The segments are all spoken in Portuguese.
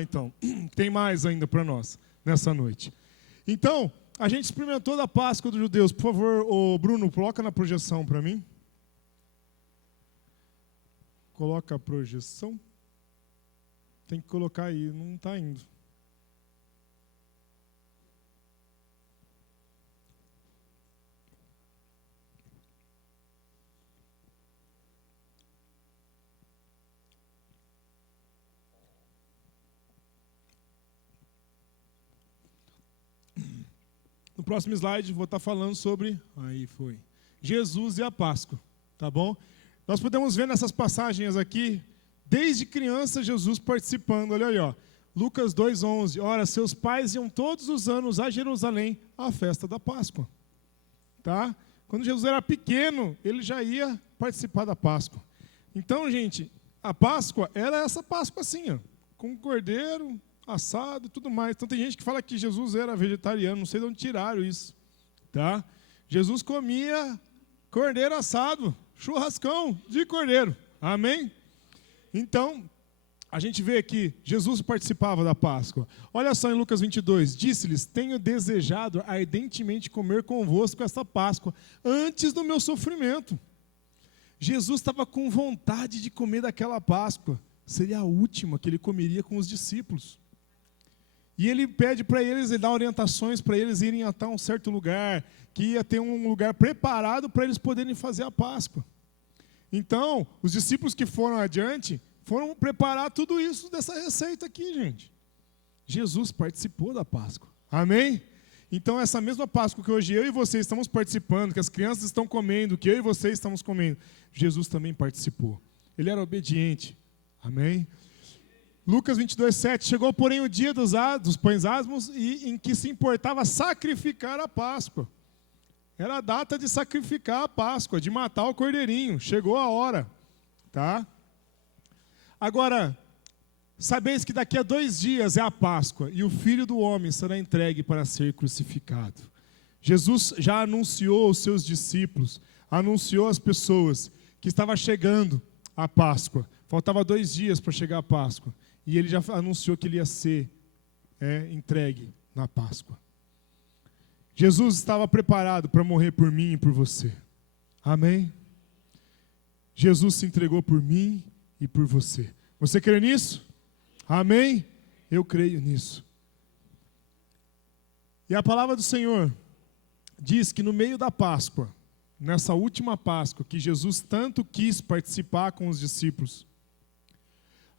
continuar então. Tem mais ainda para nós nessa noite. Então, a gente experimentou da Páscoa dos judeus. Por favor, ô Bruno, coloca na projeção para mim. Coloca a projeção. Tem que colocar aí, não está indo. No próximo slide, vou estar falando sobre, Jesus e a Páscoa, tá bom? Nós podemos ver nessas passagens aqui, desde criança, Jesus participando, olha aí, ó, Lucas 2,11, ora, seus pais iam todos os anos a Jerusalém à festa da Páscoa, tá? Quando Jesus era pequeno, ele já ia participar da Páscoa. Então, gente, a Páscoa era essa Páscoa assim, ó, com cordeiro, assado e tudo mais. Então tem gente que fala que Jesus era vegetariano, não sei de onde tiraram isso, tá? Jesus comia cordeiro assado, churrascão de cordeiro, amém? Então, a gente vê que Jesus participava da Páscoa. Olha só em Lucas 22, disse-lhes, tenho desejado ardentemente comer convosco esta Páscoa, antes do meu sofrimento. Jesus estava com vontade de comer daquela Páscoa, seria a última que ele comeria com os discípulos. E ele pede para eles, ele dá orientações para eles irem até um certo lugar, que ia ter um lugar preparado para eles poderem fazer a Páscoa. Então, os discípulos que foram adiante, foram preparar tudo isso dessa receita aqui, gente. Jesus participou da Páscoa. Amém? Então, essa mesma Páscoa que hoje eu e você estamos participando, que as crianças estão comendo, que eu e você estamos comendo, Jesus também participou. Ele era obediente. Amém? Lucas 22:7, chegou porém o dia dos pães asmos e em que se importava sacrificar a Páscoa. Era a data de sacrificar a Páscoa, de matar o cordeirinho. Chegou a hora, tá? Agora, sabeis que daqui a 2 dias é a Páscoa e o Filho do Homem será entregue para ser crucificado. Jesus já anunciou aos seus discípulos, anunciou às pessoas que estava chegando a Páscoa. Faltava 2 dias para chegar a Páscoa. E ele já anunciou que ele ia ser entregue na Páscoa. Jesus estava preparado para morrer por mim e por você. Amém? Jesus se entregou por mim e por você. Você crê nisso? Amém? Eu creio nisso. E a palavra do Senhor diz que no meio da Páscoa, nessa última Páscoa, que Jesus tanto quis participar com os discípulos,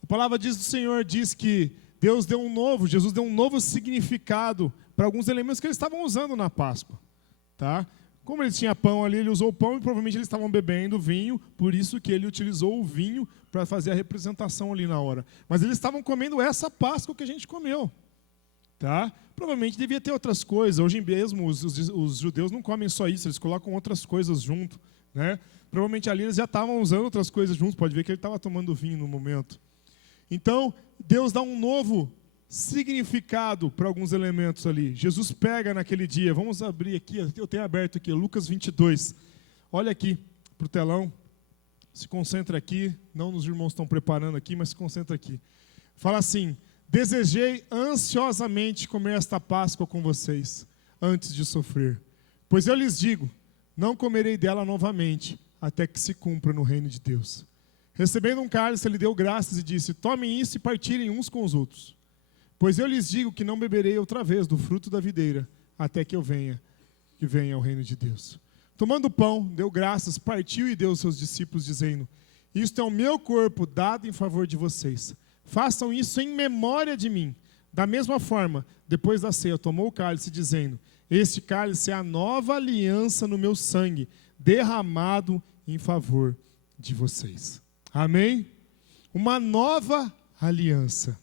a palavra do Senhor diz que Jesus deu um novo significado para alguns elementos que eles estavam usando na Páscoa. Tá? Como ele tinha pão ali, ele usou o pão e provavelmente eles estavam bebendo vinho, por isso que ele utilizou o vinho para fazer a representação ali na hora. Mas eles estavam comendo essa Páscoa que a gente comeu. Tá? Provavelmente devia ter outras coisas. Hoje mesmo os judeus não comem só isso, eles colocam outras coisas junto. Né? Provavelmente ali eles já estavam usando outras coisas juntos, pode ver que ele estava tomando vinho no momento. Então, Deus dá um novo significado para alguns elementos ali. Jesus pega naquele dia, vamos abrir aqui, eu tenho aberto aqui, Lucas 22. Olha aqui para o telão, se concentra aqui, não os irmãos estão preparando aqui, mas se concentra aqui. Fala assim, desejei ansiosamente comer esta Páscoa com vocês, antes de sofrer. Pois eu lhes digo, não comerei dela novamente, até que se cumpra no reino de Deus. Recebendo um cálice, ele deu graças e disse, tomem isso e partilhem uns com os outros. Pois eu lhes digo que não beberei outra vez do fruto da videira, até que venha o reino de Deus. Tomando o pão, deu graças, partiu e deu aos seus discípulos, dizendo, isto é o meu corpo dado em favor de vocês. Façam isso em memória de mim. Da mesma forma, depois da ceia, tomou o cálice, dizendo, este cálice é a nova aliança no meu sangue, derramado em favor de vocês. Amém? Uma nova aliança.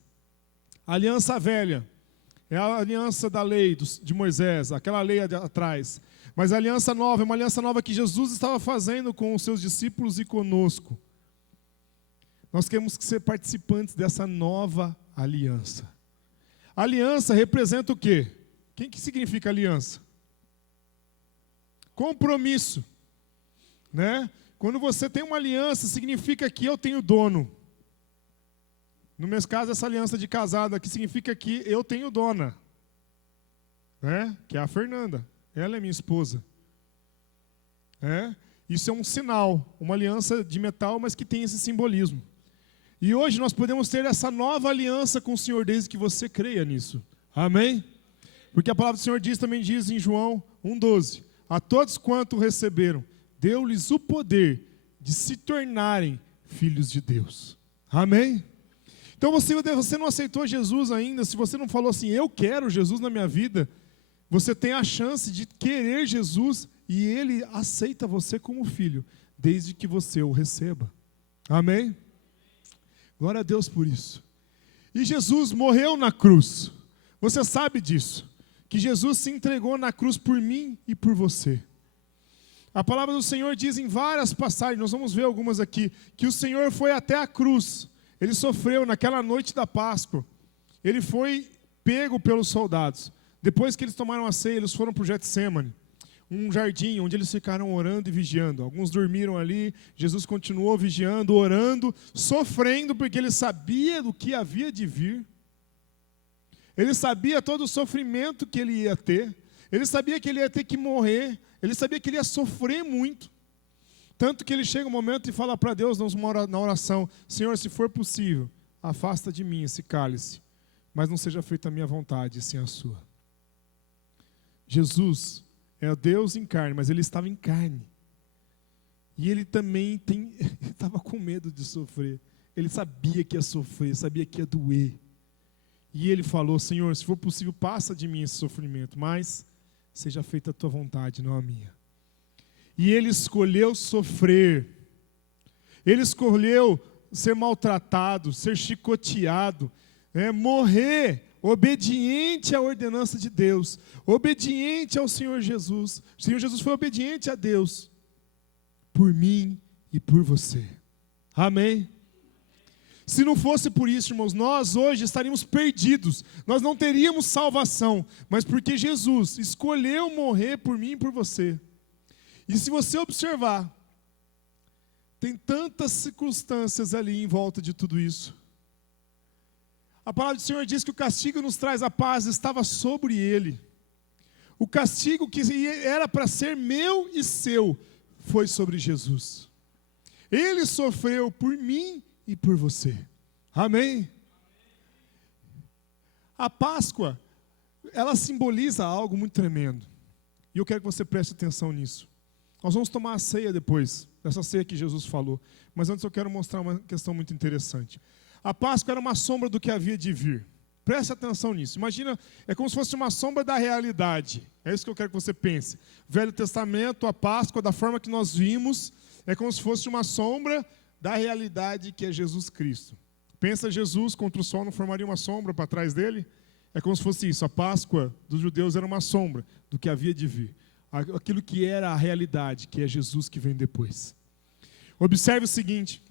A aliança velha é a aliança da lei de Moisés, aquela lei atrás. Mas a aliança nova é uma aliança nova que Jesus estava fazendo com os seus discípulos e conosco. Nós temos que ser participantes dessa nova aliança. A aliança representa o quê? O que significa aliança? Compromisso. Né? Quando você tem uma aliança, significa que eu tenho dono. No meu caso, essa aliança de casado aqui significa que eu tenho dona, né? Que é a Fernanda. Ela é minha esposa. Isso é um sinal, uma aliança de metal, mas que tem esse simbolismo. E hoje nós podemos ter essa nova aliança com o Senhor, desde que você creia nisso. Amém? Porque a palavra do Senhor também diz em João 1,12: a todos quanto receberam, deu-lhes o poder de se tornarem filhos de Deus. Amém? Então, se você não aceitou Jesus ainda, se você não falou assim, eu quero Jesus na minha vida, você tem a chance de querer Jesus e Ele aceita você como filho, desde que você o receba. Amém? Glória a Deus por isso. E Jesus morreu na cruz. Você sabe disso, que Jesus se entregou na cruz por mim e por você. A palavra do Senhor diz em várias passagens, nós vamos ver algumas aqui, que o Senhor foi até a cruz. Ele sofreu naquela noite da Páscoa. Ele foi pego pelos soldados. Depois que eles tomaram a ceia, eles foram para o Getsêmani, um jardim onde eles ficaram orando e vigiando. Alguns dormiram ali, Jesus continuou vigiando, orando, sofrendo, porque ele sabia do que havia de vir. Ele sabia todo o sofrimento que ele ia ter. Ele sabia que ele ia ter que morrer. Ele sabia que ele ia sofrer muito. Tanto que ele chega um momento e fala para Deus, na oração: Senhor, se for possível, afasta de mim esse cálice, mas não seja feita a minha vontade, e sim a sua. Jesus é o Deus em carne, mas ele estava em carne. E ele também estava com medo de sofrer. Ele sabia que ia sofrer, sabia que ia doer. E ele falou: Senhor, se for possível, passa de mim esse sofrimento, mas seja feita a tua vontade, não a minha. E ele escolheu sofrer. Ele escolheu ser maltratado, ser chicoteado, morrer obediente à ordenança de Deus, obediente ao Senhor Jesus. O Senhor Jesus foi obediente a Deus, por mim e por você. Amém? Se não fosse por isso, irmãos, nós hoje estaríamos perdidos, nós não teríamos salvação, mas porque Jesus escolheu morrer por mim e por você. E se você observar, tem tantas circunstâncias ali em volta de tudo isso. A palavra do Senhor diz que o castigo nos traz a paz, estava sobre ele. O castigo que era para ser meu e seu, foi sobre Jesus. Ele sofreu por mim e por você. Amém? A Páscoa, ela simboliza algo muito tremendo. E eu quero que você preste atenção nisso. Nós vamos tomar a ceia depois, dessa ceia que Jesus falou. Mas antes eu quero mostrar uma questão muito interessante. A Páscoa era uma sombra do que havia de vir. Preste atenção nisso. Imagina, é como se fosse uma sombra da realidade. É isso que eu quero que você pense. Velho Testamento, a Páscoa, da forma que nós vimos, é como se fosse uma sombra da realidade que é Jesus Cristo. Pensa Jesus contra o sol, não formaria uma sombra para trás dele? É como se fosse isso. A Páscoa dos judeus era uma sombra do que havia de vir. Aquilo que era a realidade, que é Jesus que vem depois. Observe o seguinte,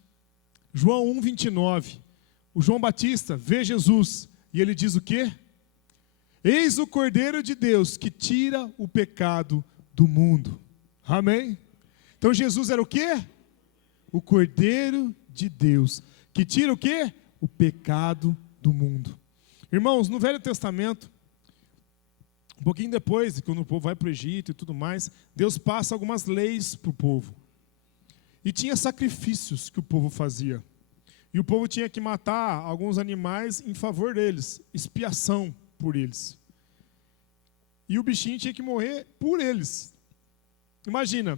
João 1,29, o João Batista vê Jesus e ele diz o quê? Eis o Cordeiro de Deus que tira o pecado do mundo. Amém? Então Jesus era o quê? O Cordeiro de Deus, que tira o quê? O pecado do mundo. Irmãos, no Velho Testamento, um pouquinho depois, quando o povo vai para o Egito e tudo mais, Deus passa algumas leis para o povo. E tinha sacrifícios que o povo fazia. E o povo tinha que matar alguns animais em favor deles, expiação por eles. E o bichinho tinha que morrer por eles. Imagina,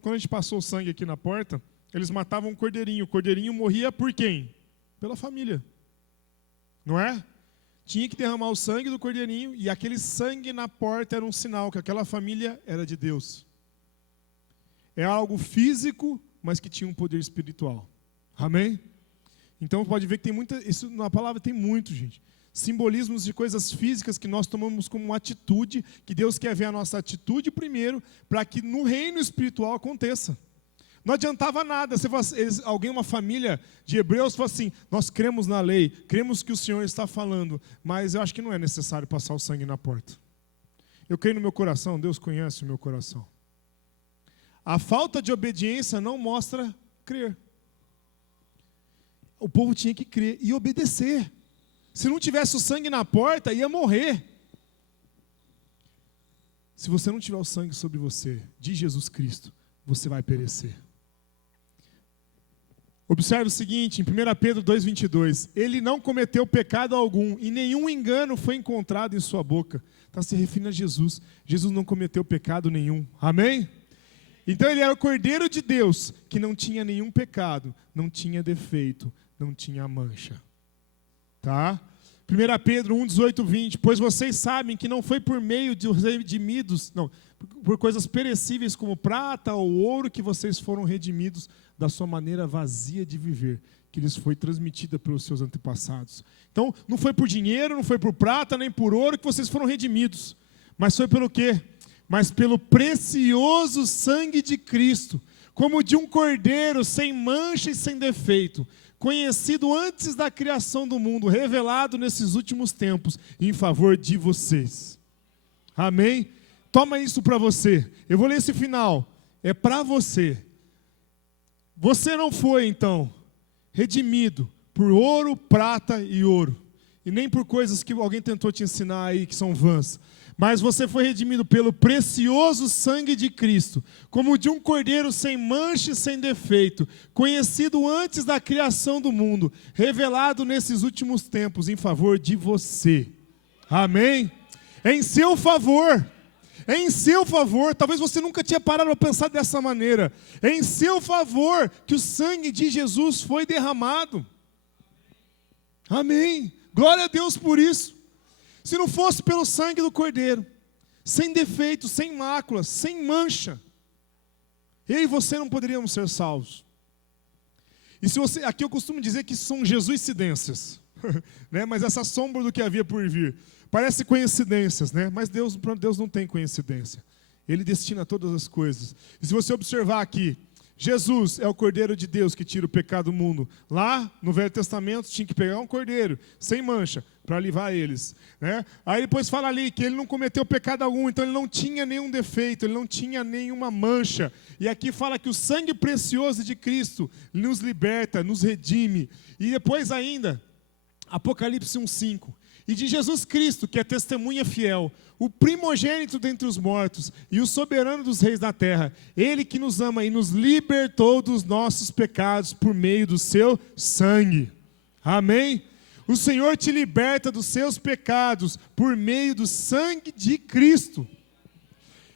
quando a gente passou o sangue aqui na porta, eles matavam um cordeirinho. O cordeirinho morria por quem? Pela família. Não é? Tinha que derramar o sangue do cordeirinho, e aquele sangue na porta era um sinal que aquela família era de Deus. É algo físico, mas que tinha um poder espiritual. Amém? Então pode ver que tem muita, isso na palavra tem muito, gente. Simbolismos de coisas físicas que nós tomamos como uma atitude, que Deus quer ver a nossa atitude primeiro, para que no reino espiritual aconteça. Não adiantava nada se alguém, uma família de hebreus, fala assim, nós cremos na lei, cremos que o Senhor está falando, mas eu acho que não é necessário passar o sangue na porta. Eu creio no meu coração, Deus conhece o meu coração. A falta de obediência não mostra crer. o povo tinha que crer e obedecer. Se não tivesse o sangue na porta, ia morrer. Se você não tiver o sangue sobre você, de Jesus Cristo, você vai perecer. Observe o seguinte, em 1 Pedro 2,22, ele não cometeu pecado algum, e nenhum engano foi encontrado em sua boca. Está se referindo a Jesus. Jesus não cometeu pecado nenhum. Amém? Então ele era o Cordeiro de Deus, que não tinha nenhum pecado, não tinha defeito, não tinha mancha. Tá? 1 Pedro 1, 18, 20, pois vocês sabem que não foi por meio de redimidos, não, por coisas perecíveis como prata ou ouro que vocês foram redimidos da sua maneira vazia de viver, que lhes foi transmitida pelos seus antepassados. Então, não foi por dinheiro, não foi por prata, nem por ouro que vocês foram redimidos, mas foi pelo quê? Mas pelo precioso sangue de Cristo, como de um cordeiro sem mancha e sem defeito, conhecido antes da criação do mundo, revelado nesses últimos tempos, em favor de vocês. Amém? Toma isso para você. Eu vou ler esse final. É para você. Você não foi, então, redimido por ouro, prata e ouro. E nem por coisas que alguém tentou te ensinar aí, que são vãs. Mas você foi redimido pelo precioso sangue de Cristo, como de um cordeiro sem mancha e sem defeito, conhecido antes da criação do mundo, revelado nesses últimos tempos em favor de você. Amém? É em seu favor. É em seu favor. Talvez você nunca tinha parado para pensar dessa maneira. É em seu favor que o sangue de Jesus foi derramado. Amém. Glória a Deus por isso. Se não fosse pelo sangue do Cordeiro, sem defeito, sem mácula, sem mancha, eu e você não poderíamos ser salvos. E se você, aqui eu costumo dizer que são jesuicidências, né? Mas essa sombra do que havia por vir, parece coincidências, né? Mas para Deus não tem coincidência. Ele destina todas as coisas. E se você observar aqui, Jesus é o Cordeiro de Deus que tira o pecado do mundo. Lá no Velho Testamento tinha que pegar um cordeiro sem mancha para livrar eles, né? Aí depois fala ali que ele não cometeu pecado algum, então ele não tinha nenhum defeito, ele não tinha nenhuma mancha. E aqui fala que o sangue precioso de Cristo nos liberta, nos redime. E depois ainda, Apocalipse 1:5. E de Jesus Cristo, que é testemunha fiel, o primogênito dentre os mortos e o soberano dos reis da terra, ele que nos ama e nos libertou dos nossos pecados por meio do seu sangue. Amém? O Senhor te liberta dos seus pecados por meio do sangue de Cristo.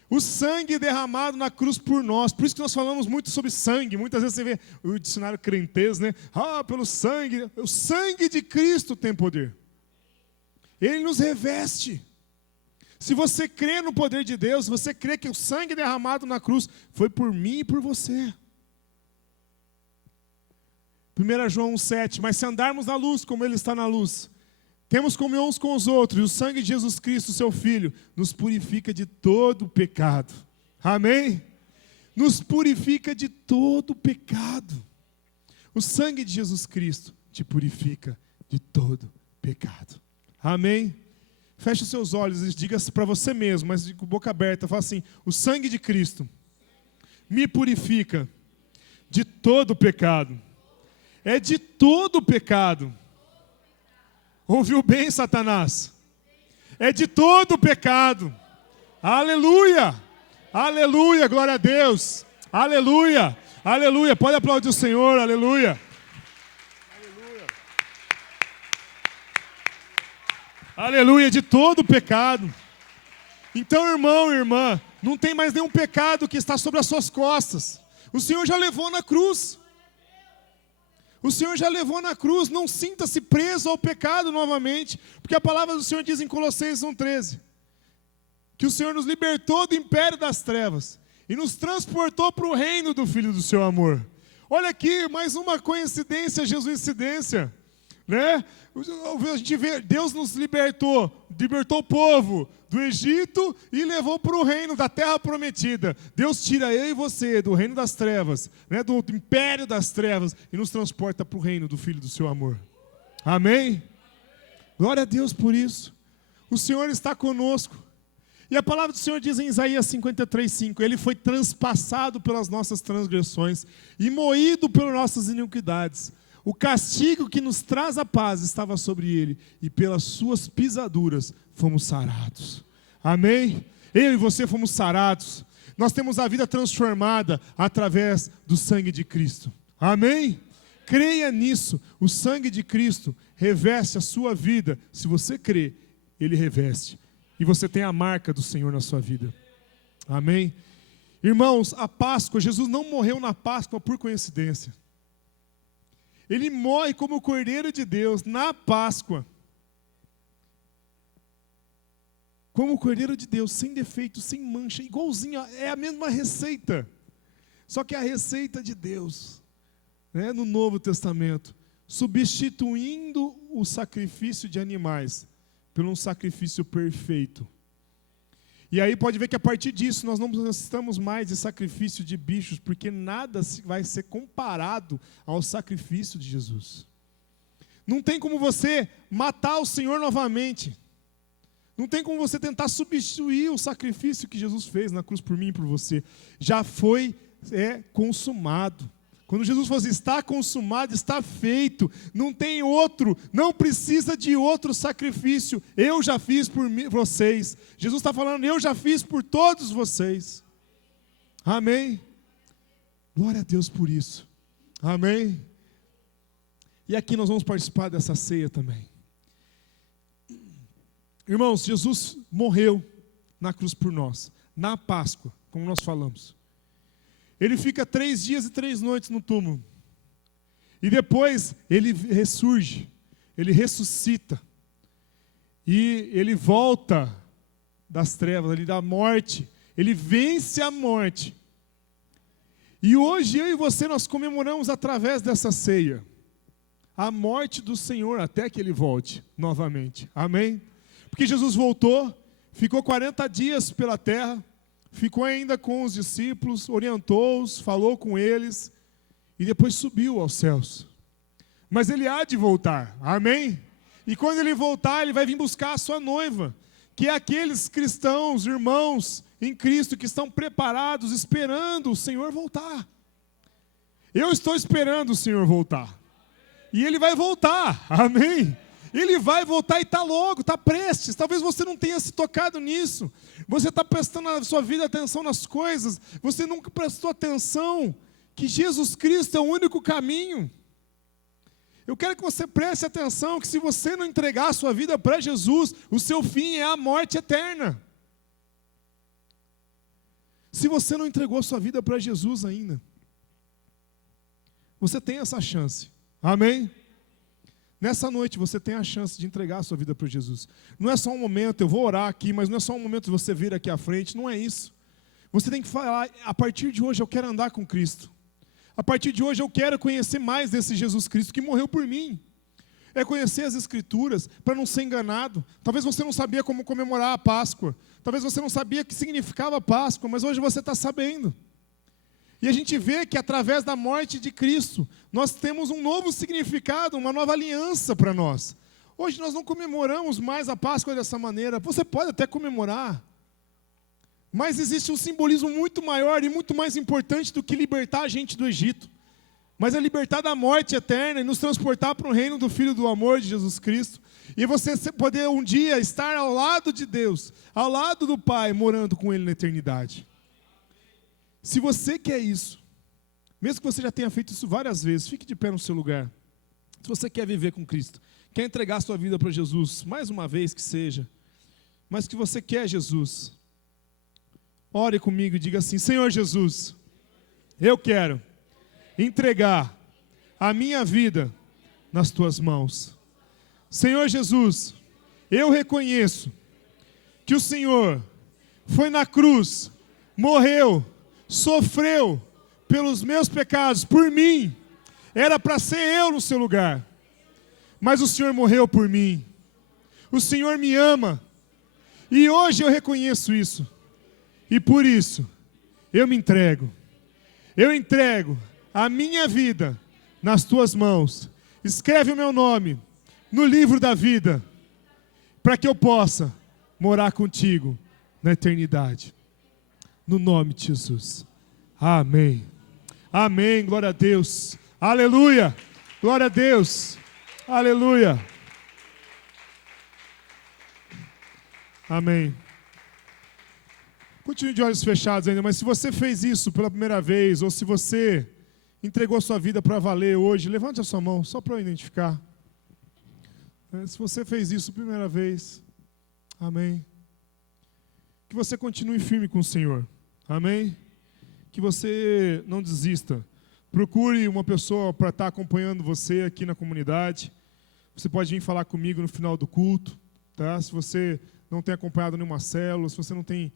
O sangue derramado na cruz por nós. Por isso que nós falamos muito sobre sangue. Muitas vezes você vê o dicionário crentez, né? Pelo sangue. O sangue de Cristo tem poder. Ele nos reveste. Se você crê no poder de Deus, você crê que o sangue derramado na cruz foi por mim e por você. 1 João 1,7, mas se andarmos na luz como Ele está na luz, temos comunhão uns com os outros, e o sangue de Jesus Cristo, seu Filho, nos purifica de todo pecado. Amém? Nos purifica de todo pecado. O sangue de Jesus Cristo te purifica de todo pecado. Amém? Feche os seus olhos e diga para você mesmo, mas com boca aberta, fala assim: o sangue de Cristo me purifica de todo pecado. É de todo pecado. Ouviu bem, Satanás? É de todo pecado. Aleluia! Aleluia, glória a Deus. Aleluia, aleluia. Pode aplaudir o Senhor, aleluia. Aleluia, de todo pecado. Então, irmão e irmã, não tem mais nenhum pecado que está sobre as suas costas. O Senhor já levou na cruz. O Senhor já levou na cruz. Não sinta-se preso ao pecado novamente, porque a palavra do Senhor diz em Colossenses 1,13 que o Senhor nos libertou do império das trevas e nos transportou para o reino do Filho do seu amor. Olha aqui, mais uma coincidência, jesuicidência, né? A gente vê, Deus nos libertou o povo do Egito e levou para o reino da terra prometida. Deus tira eu e você do reino das trevas, né, do império das trevas, e nos transporta para o reino do Filho do seu amor. Amém? Glória a Deus por isso. O Senhor está conosco. E a palavra do Senhor diz em Isaías 53:5, Ele foi transpassado pelas nossas transgressões e moído pelas nossas iniquidades. O castigo que nos traz a paz estava sobre ele, e pelas suas pisaduras fomos sarados. Amém? Eu e você fomos sarados. Nós temos a vida transformada através do sangue de Cristo. Amém? Creia nisso. O sangue de Cristo reveste a sua vida. Se você crê, ele reveste. E você tem a marca do Senhor na sua vida. Amém? Irmãos, a Páscoa, Jesus não morreu na Páscoa por coincidência. Ele morre como o Cordeiro de Deus na Páscoa. Como o Cordeiro de Deus, sem defeito, sem mancha, igualzinho, é a mesma receita. Só que é a receita de Deus, né, no Novo Testamento, substituindo o sacrifício de animais por um sacrifício perfeito. E aí pode ver que a partir disso nós não necessitamos mais de sacrifício de bichos, porque nada vai ser comparado ao sacrifício de Jesus. Não tem como você matar o Senhor novamente. Não tem como você tentar substituir o sacrifício que Jesus fez na cruz por mim e por você. Já foi consumado. Quando Jesus falou assim, está consumado, está feito, não tem outro, não precisa de outro sacrifício, eu já fiz por vocês. Jesus está falando, eu já fiz por todos vocês. Amém? Glória a Deus por isso. Amém? E aqui nós vamos participar dessa ceia também. Irmãos, Jesus morreu na cruz por nós, na Páscoa, como nós falamos. Ele fica 3 dias e 3 noites no túmulo. E depois ele ressurge, ele ressuscita. E ele volta das trevas, ali da morte. Ele vence a morte. E hoje eu e você nós comemoramos através dessa ceia a morte do Senhor até que ele volte novamente. Amém? Porque Jesus voltou, ficou 40 dias pela terra. Ficou ainda com os discípulos, orientou-os, falou com eles, e depois subiu aos céus. Mas ele há de voltar, amém? E quando ele voltar, ele vai vir buscar a sua noiva, que é aqueles cristãos, irmãos em Cristo, que estão preparados, esperando o Senhor voltar. Eu estou esperando o Senhor voltar. E ele vai voltar, amém? Ele vai voltar e está logo, está prestes. Talvez você não tenha se tocado nisso. Você está prestando na sua vida atenção nas coisas. Você nunca prestou atenção que Jesus Cristo é o único caminho. Eu quero que você preste atenção que se você não entregar a sua vida para Jesus, o seu fim é a morte eterna. Se você não entregou a sua vida para Jesus ainda, você tem essa chance. Amém? Nessa noite você tem a chance de entregar a sua vida para Jesus. Não é só um momento, eu vou orar aqui, mas não é só um momento de você vir aqui à frente, não é isso. Você tem que falar, a partir de hoje eu quero andar com Cristo. A partir de hoje eu quero conhecer mais desse Jesus Cristo que morreu por mim. É conhecer as Escrituras para não ser enganado. Talvez você não sabia como comemorar a Páscoa. Talvez você não sabia o que significava a Páscoa, mas hoje você está sabendo. E a gente vê que através da morte de Cristo, nós temos um novo significado, uma nova aliança para nós. Hoje nós não comemoramos mais a Páscoa dessa maneira. Você pode até comemorar, mas existe um simbolismo muito maior e muito mais importante do que libertar a gente do Egito. Mas é libertar da morte eterna e nos transportar para o reino do Filho do amor de Jesus Cristo. E você poder um dia estar ao lado de Deus, ao lado do Pai, morando com Ele na eternidade. Se você quer isso, mesmo que você já tenha feito isso várias vezes, fique de pé no seu lugar. Se você quer viver com Cristo, quer entregar a sua vida para Jesus, mais uma vez que seja, mas que você quer Jesus, ore comigo e diga assim: Senhor Jesus, eu quero entregar a minha vida nas tuas mãos. Senhor Jesus, eu reconheço que o Senhor foi na cruz, morreu, sofreu pelos meus pecados, por mim. Era para ser eu no seu lugar, mas o Senhor morreu por mim. O Senhor me ama, e hoje eu reconheço isso, e por isso eu me entrego. Eu entrego a minha vida nas tuas mãos. Escreve o meu nome no livro da vida, para que eu possa morar contigo na eternidade. No nome de Jesus. Amém. Amém. Glória a Deus. Aleluia. Glória a Deus. Aleluia. Amém. Continue de olhos fechados ainda, mas se você fez isso pela primeira vez, ou se você entregou sua vida para valer hoje, levante a sua mão, só para eu identificar. Se você fez isso pela primeira vez, amém. Que você continue firme com o Senhor, amém. Que você não desista. Procure uma pessoa para estar acompanhando você aqui na comunidade. Você pode vir falar comigo no final do culto, tá? Se você não tem acompanhado nenhuma célula, se você não tem,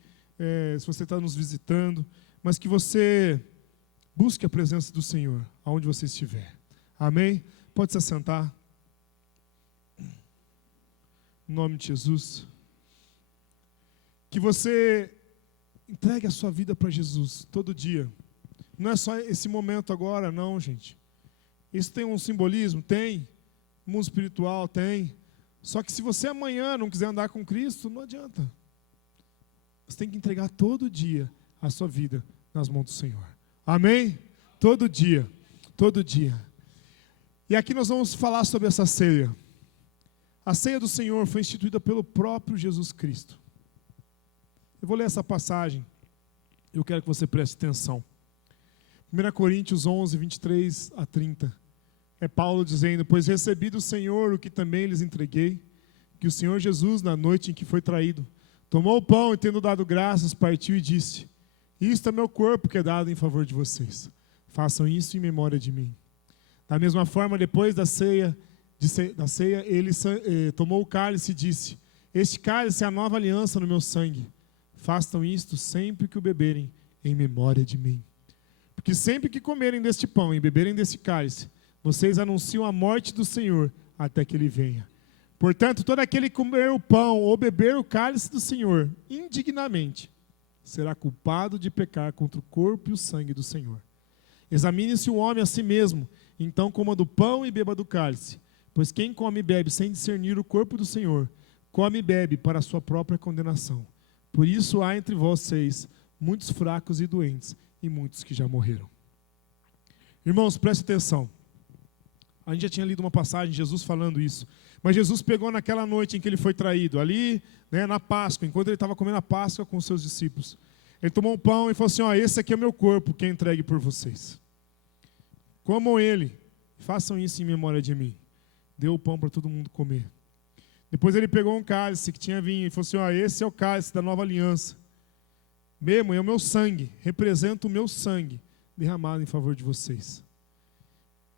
se você está nos visitando, mas que você busque a presença do Senhor, aonde você estiver. Amém? Pode se assentar. Em nome de Jesus. Que você entregue a sua vida para Jesus todo dia. Não é só esse momento agora, não, gente. Isso tem um simbolismo? Tem. Mundo espiritual? Tem. Só que se você amanhã não quiser andar com Cristo, não adianta. Você tem que entregar todo dia a sua vida nas mãos do Senhor. Amém? Todo dia. Todo dia. E aqui nós vamos falar sobre essa ceia. A ceia do Senhor foi instituída pelo próprio Jesus Cristo. Eu vou ler essa passagem. Eu quero que você preste atenção. 1 Coríntios 11, 23 a 30. É Paulo dizendo: pois recebi do Senhor o que também lhes entreguei, que o Senhor Jesus, na noite em que foi traído, tomou o pão e, tendo dado graças, partiu e disse: isto é meu corpo que é dado em favor de vocês. Façam isso em memória de mim. Da mesma forma, depois da ceia, ele tomou o cálice e disse: este cálice é a nova aliança no meu sangue. Façam isto sempre que o beberem, em memória de mim. Porque sempre que comerem deste pão e beberem deste cálice, vocês anunciam a morte do Senhor até que Ele venha. Portanto, todo aquele que comer o pão ou beber o cálice do Senhor indignamente, será culpado de pecar contra o corpo e o sangue do Senhor. Examine-se o homem a si mesmo, então coma do pão e beba do cálice. Pois quem come e bebe sem discernir o corpo do Senhor, come e bebe para a sua própria condenação. Por isso há entre vocês muitos fracos e doentes, e muitos que já morreram. Irmãos, preste atenção. A gente já tinha lido uma passagem, Jesus falando isso. Mas Jesus pegou naquela noite em que ele foi traído, ali, né, na Páscoa, enquanto ele estava comendo a Páscoa com os seus discípulos. Ele tomou um pão e falou assim: esse aqui é o meu corpo, que é entregue por vocês. Comam ele, façam isso em memória de mim. Deu o pão para todo mundo comer. Depois ele pegou um cálice que tinha vinho e falou assim: esse é o cálice da nova aliança. Bebam, é o meu sangue, representa o meu sangue derramado em favor de vocês.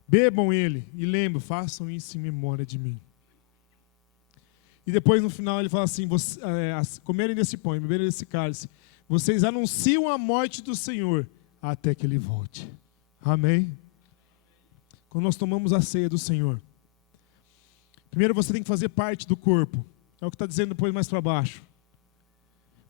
Bebam ele e lembrem, façam isso em memória de mim. E depois no final ele fala assim: comerem desse pão e beberem desse cálice, vocês anunciam a morte do Senhor até que Ele volte. Amém? Quando nós tomamos a ceia do Senhor, primeiro você tem que fazer parte do corpo. É o que está dizendo depois mais para baixo.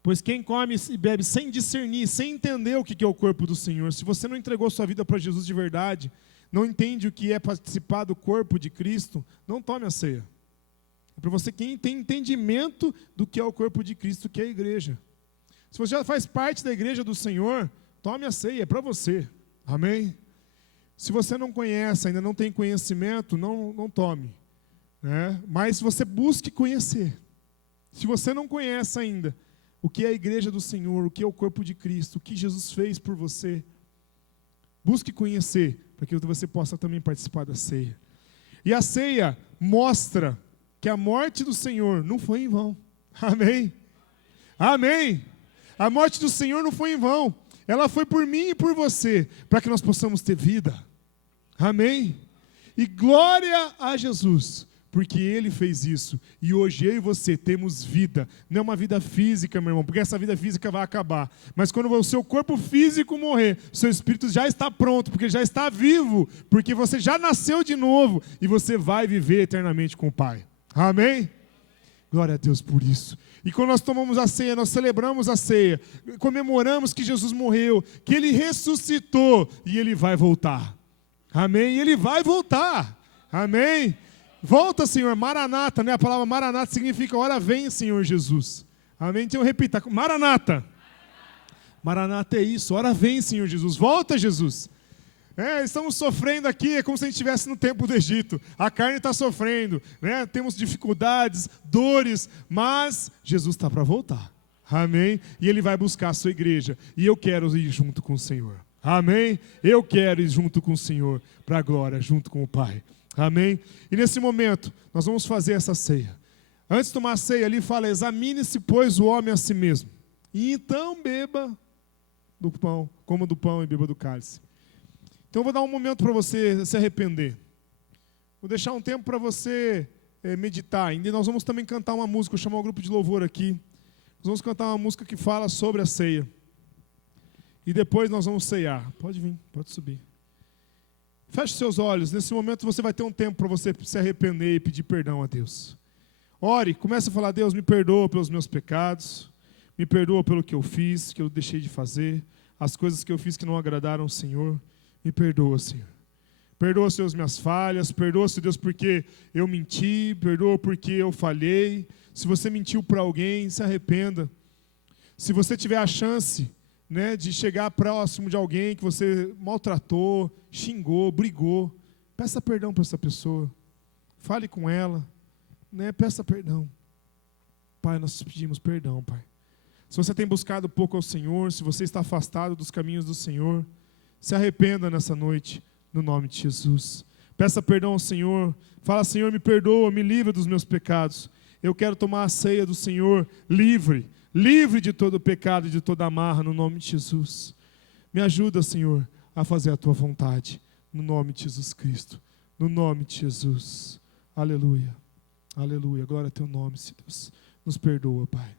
Pois quem come e bebe sem discernir, sem entender o que é o corpo do Senhor, se você não entregou sua vida para Jesus de verdade, não entende o que é participar do corpo de Cristo, não tome a ceia. É para você quem tem entendimento do que é o corpo de Cristo, que é a igreja. Se você já faz parte da igreja do Senhor, tome a ceia, é para você. Amém? Se você não conhece, ainda não tem conhecimento, não tome. Né? Mas você busque conhecer. Se você não conhece ainda o que é a igreja do Senhor, o que é o corpo de Cristo, o que Jesus fez por você, busque conhecer, para que você possa também participar da ceia. E a ceia mostra que a morte do Senhor não foi em vão. Amém? Amém? A morte do Senhor não foi em vão. Ela foi por mim e por você, para que nós possamos ter vida. Amém? E glória a Jesus, porque Ele fez isso. E hoje eu e você temos vida. Não é uma vida física, meu irmão, porque essa vida física vai acabar. Mas quando o seu corpo físico morrer, seu espírito já está pronto, porque já está vivo, porque você já nasceu de novo e você vai viver eternamente com o Pai. Amém? Glória a Deus por isso. E quando nós tomamos a ceia, nós celebramos a ceia, comemoramos que Jesus morreu, que Ele ressuscitou e Ele vai voltar. Amém? E Ele vai voltar. Amém? Volta, Senhor, Maranata, né? A palavra Maranata significa hora vem, Senhor Jesus. Amém? Então repita, Maranata. Maranata é isso, hora vem, Senhor Jesus. Volta, Jesus. Estamos sofrendo aqui, é como se a gente estivesse no tempo do Egito. A carne está sofrendo, né? Temos dificuldades, dores, mas Jesus está para voltar. Amém? E Ele vai buscar a sua igreja. E eu quero ir junto com o Senhor. Amém? Eu quero ir junto com o Senhor, para a glória, junto com o Pai. Amém? E nesse momento, nós vamos fazer essa ceia. Antes de tomar a ceia, ali fala: examine-se, pois, o homem a si mesmo. E então beba do pão, coma do pão e beba do cálice. Então eu vou dar um momento para você se arrepender. Vou deixar um tempo para você meditar. E nós vamos também cantar uma música, vou chamar um grupo de louvor aqui. Nós vamos cantar uma música que fala sobre a ceia. E depois nós vamos ceiar. Pode vir, pode subir. Feche seus olhos. Nesse momento você vai ter um tempo para você se arrepender e pedir perdão a Deus. Ore, comece a falar: Deus, me perdoa pelos meus pecados. Me perdoa pelo que eu fiz, que eu deixei de fazer. As coisas que eu fiz que não agradaram ao Senhor. Me perdoa, Senhor. Perdoa, Senhor, as minhas falhas. Perdoa, Senhor Deus, porque eu menti. Perdoa porque eu falhei. Se você mentiu para alguém, se arrependa. Se você tiver a chance, né, de chegar próximo de alguém que você maltratou, xingou, brigou, peça perdão para essa pessoa. Fale com ela, né, peça perdão. Pai, nós pedimos perdão, Pai. Se você tem buscado pouco ao Senhor, se você está afastado dos caminhos do Senhor, se arrependa nessa noite, no nome de Jesus. Peça perdão ao Senhor. Fala: Senhor, me perdoa, me livra dos meus pecados. Eu quero tomar a ceia do Senhor livre de todo pecado e de toda amarra, no nome de Jesus. Me ajuda, Senhor, a fazer a Tua vontade, no nome de Jesus Cristo. No nome de Jesus. Aleluia. Aleluia. Glória a Teu nome, Deus. Nos perdoa, Pai.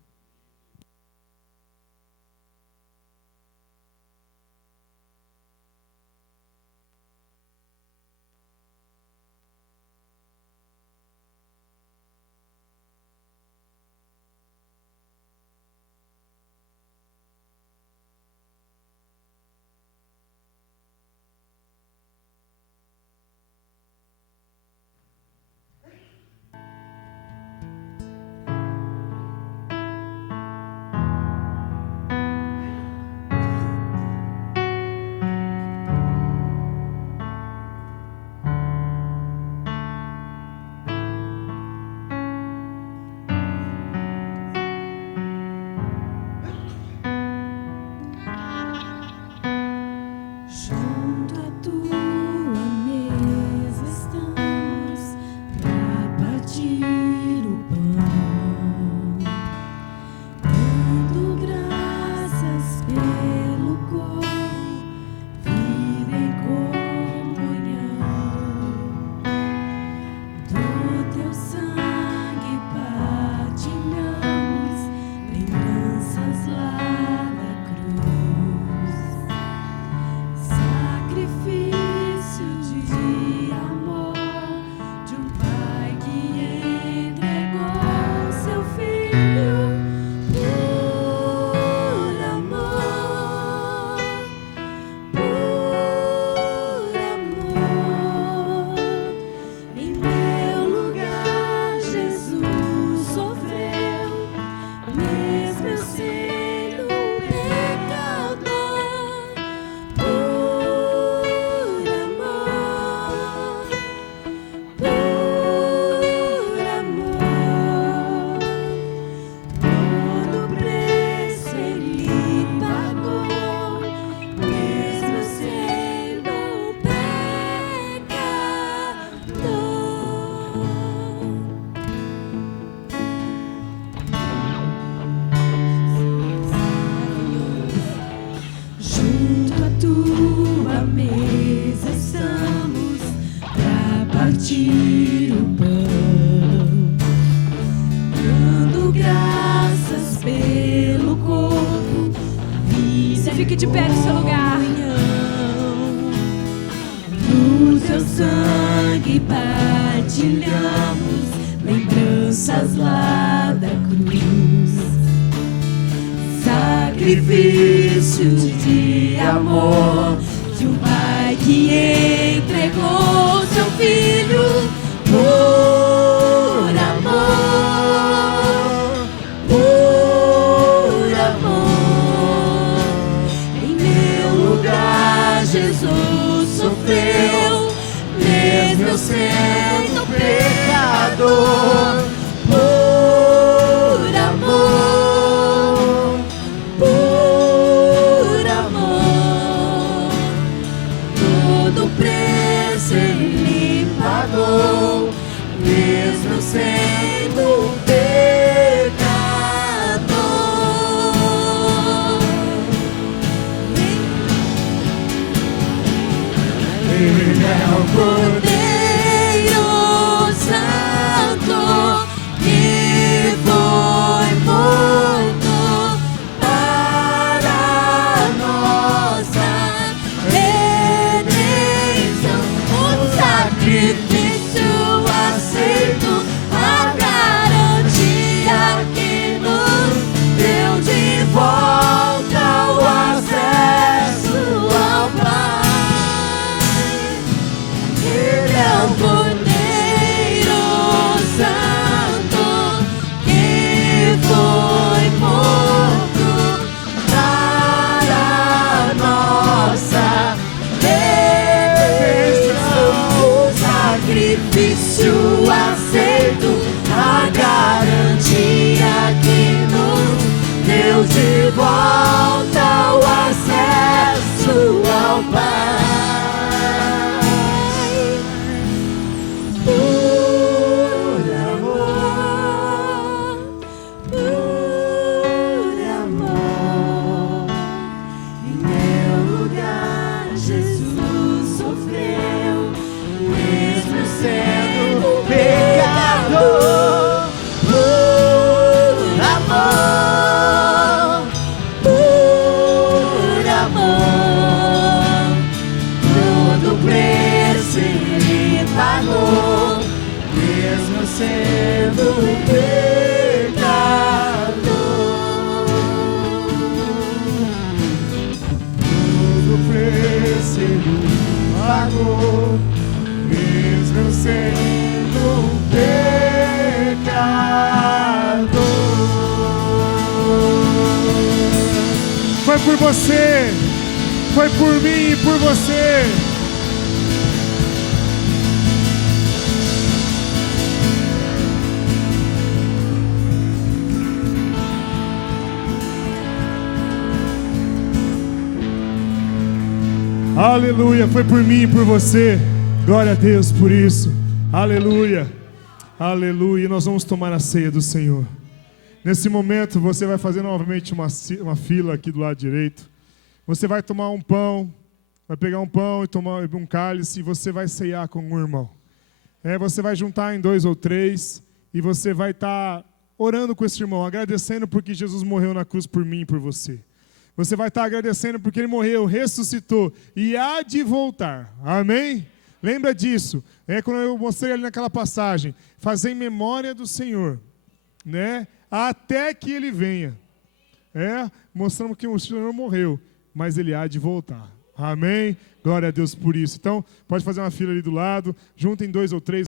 Fique de pé no seu lugar. Do teu sangue partilhamos lembranças lá da cruz. Sacrifício de amor de um pai que entregou seu filho por amor, por amor. Em meu lugar Jesus sofreu, foi por você, foi por mim e por você. Aleluia, foi por mim e por você. Glória a Deus por isso. Aleluia, aleluia. E nós vamos tomar a ceia do Senhor. Nesse momento você vai fazer novamente uma fila aqui do lado direito. Você vai tomar um pão, vai pegar um pão e tomar um cálice e você vai ceiar com um irmão. Você vai juntar em 2 ou 3 e você vai estar orando com esse irmão, agradecendo porque Jesus morreu na cruz por mim e por você. Você vai estar agradecendo porque Ele morreu, ressuscitou e há de voltar. Amém? Lembra disso. Quando eu mostrei ali naquela passagem, fazer em memória do Senhor, né? Até que Ele venha. Mostramos que o Senhor morreu, mas Ele há de voltar. Amém? Glória a Deus por isso. Então, pode fazer uma fila ali do lado, juntem 2 ou 3.